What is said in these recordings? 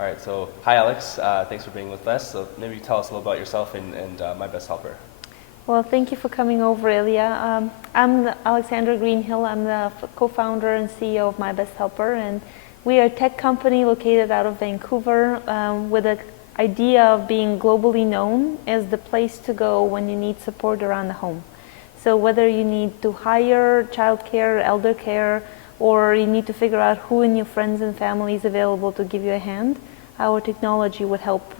All right, so hi Alex, thanks for being with us. So maybe tell us a little about yourself and myBestHelper. Well, thank you for coming over, Ilya. I'm Alexandra Greenhill. I'm the co-founder and CEO of myBestHelper, and we are a tech company located out of Vancouver with an idea of being globally known as the place to go when you need support around the home. So whether you need to hire childcare, elder care, or you need to figure out who in your friends and family is available to give you a hand, our technology would help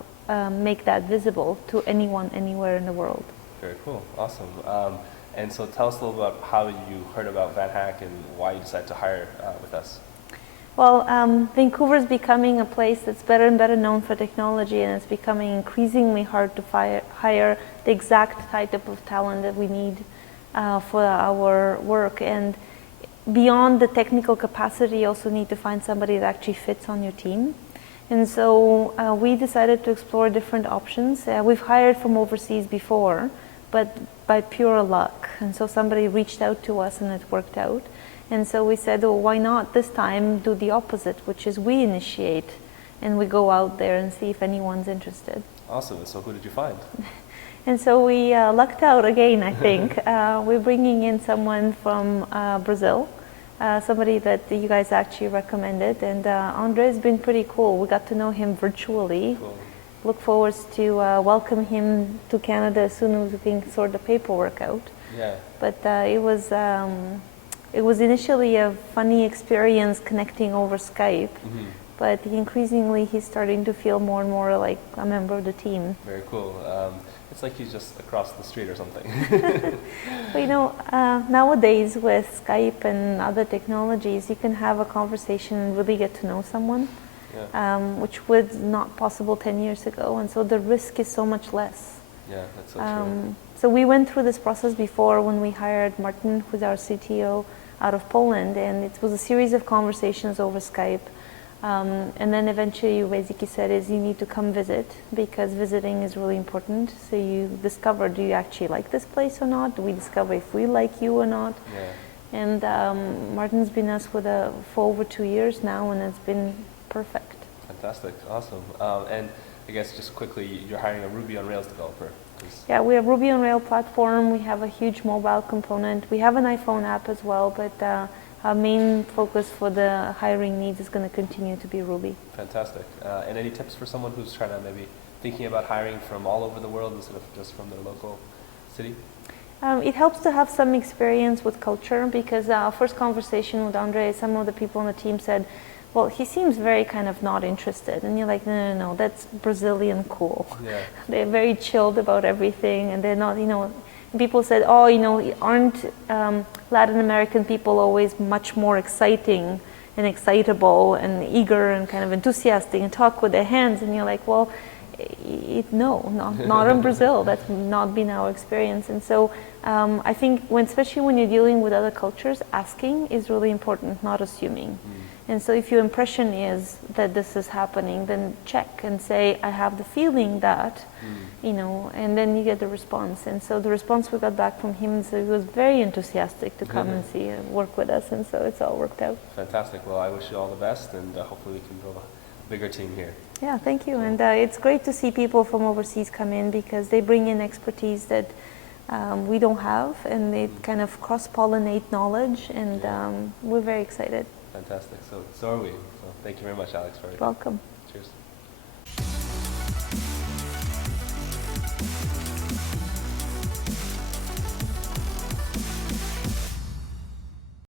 make that visible to anyone, anywhere in the world. Very cool, awesome. And so tell us a little about how you heard about VanHack and why you decided to hire with us. Well, Vancouver is becoming a place that's better and better known for technology, and it's becoming increasingly hard to hire the exact type of talent that we need for our work. And beyond the technical capacity, you also need to find somebody that actually fits on your team. And so we decided to explore different options. We've hired from overseas before, but by pure luck. And so somebody reached out to us and it worked out. And so we said, well, why not this time do the opposite, which is we initiate and we go out there and see if anyone's interested. Awesome. So who did you find? And so we lucked out again, I think. We're bringing in someone from Brazil, somebody that you guys actually recommended. And Andre has been pretty cool. We got to know him virtually. Cool. Look forward to welcome him to Canada as soon as we can sort the paperwork out. Yeah. But it was initially a funny experience connecting over Skype, but increasingly he's starting to feel more and more like a member of the team. Very cool. It's like he's just across the street or something. But, you know, nowadays with Skype and other technologies, you can have a conversation and really get to know someone, Yeah. Which was not possible 10 years ago, and so the risk is so much less. Yeah, that's so true. So we went through this process before when we hired Martin, who's our CTO out of Poland, and it was a series of conversations over Skype. And then eventually you basically said is you need to come visit, because visiting is really important. So you discover, do you actually like this place or not? Do we discover if we like you or not? Yeah. And Martin's been us for over 2 years now, and it's been perfect. Fantastic, awesome. And I guess just quickly, you're hiring a Ruby on Rails developer. Yeah, we have Ruby on Rails platform. We have a huge mobile component. We have an iPhone app as well, but our main focus for the hiring needs is going to continue to be Ruby. Fantastic. And any tips for someone who's trying to maybe thinking about hiring from all over the world instead of just from their local city? It helps to have some experience with culture, because our first conversation with Andre, some of the people on the team said, well, he seems very kind of not interested. And you're like, no, that's Brazilian cool. Yeah. They're very chilled about everything, and they're not, people said, oh, aren't Latin American people always much more exciting and excitable and eager and kind of enthusiastic and talk with their hands? And you're like, well, no, not in Brazil. That's not been our experience. And so I think especially when you're dealing with other cultures, asking is really important, not assuming. And so if your impression is that this is happening, then check and say, I have the feeling that, and then you get the response. And so the response we got back from him is he was very enthusiastic to come and see and work with us, and so it's all worked out. Fantastic. Well, I wish you all the best, and hopefully we can build a bigger team here. Yeah, thank you. And it's great to see people from overseas come in, because they bring in expertise that we don't have, and they kind of cross-pollinate knowledge, and we're very excited. Fantastic. So are we. So thank you very much, Alex, for Welcome. Cheers.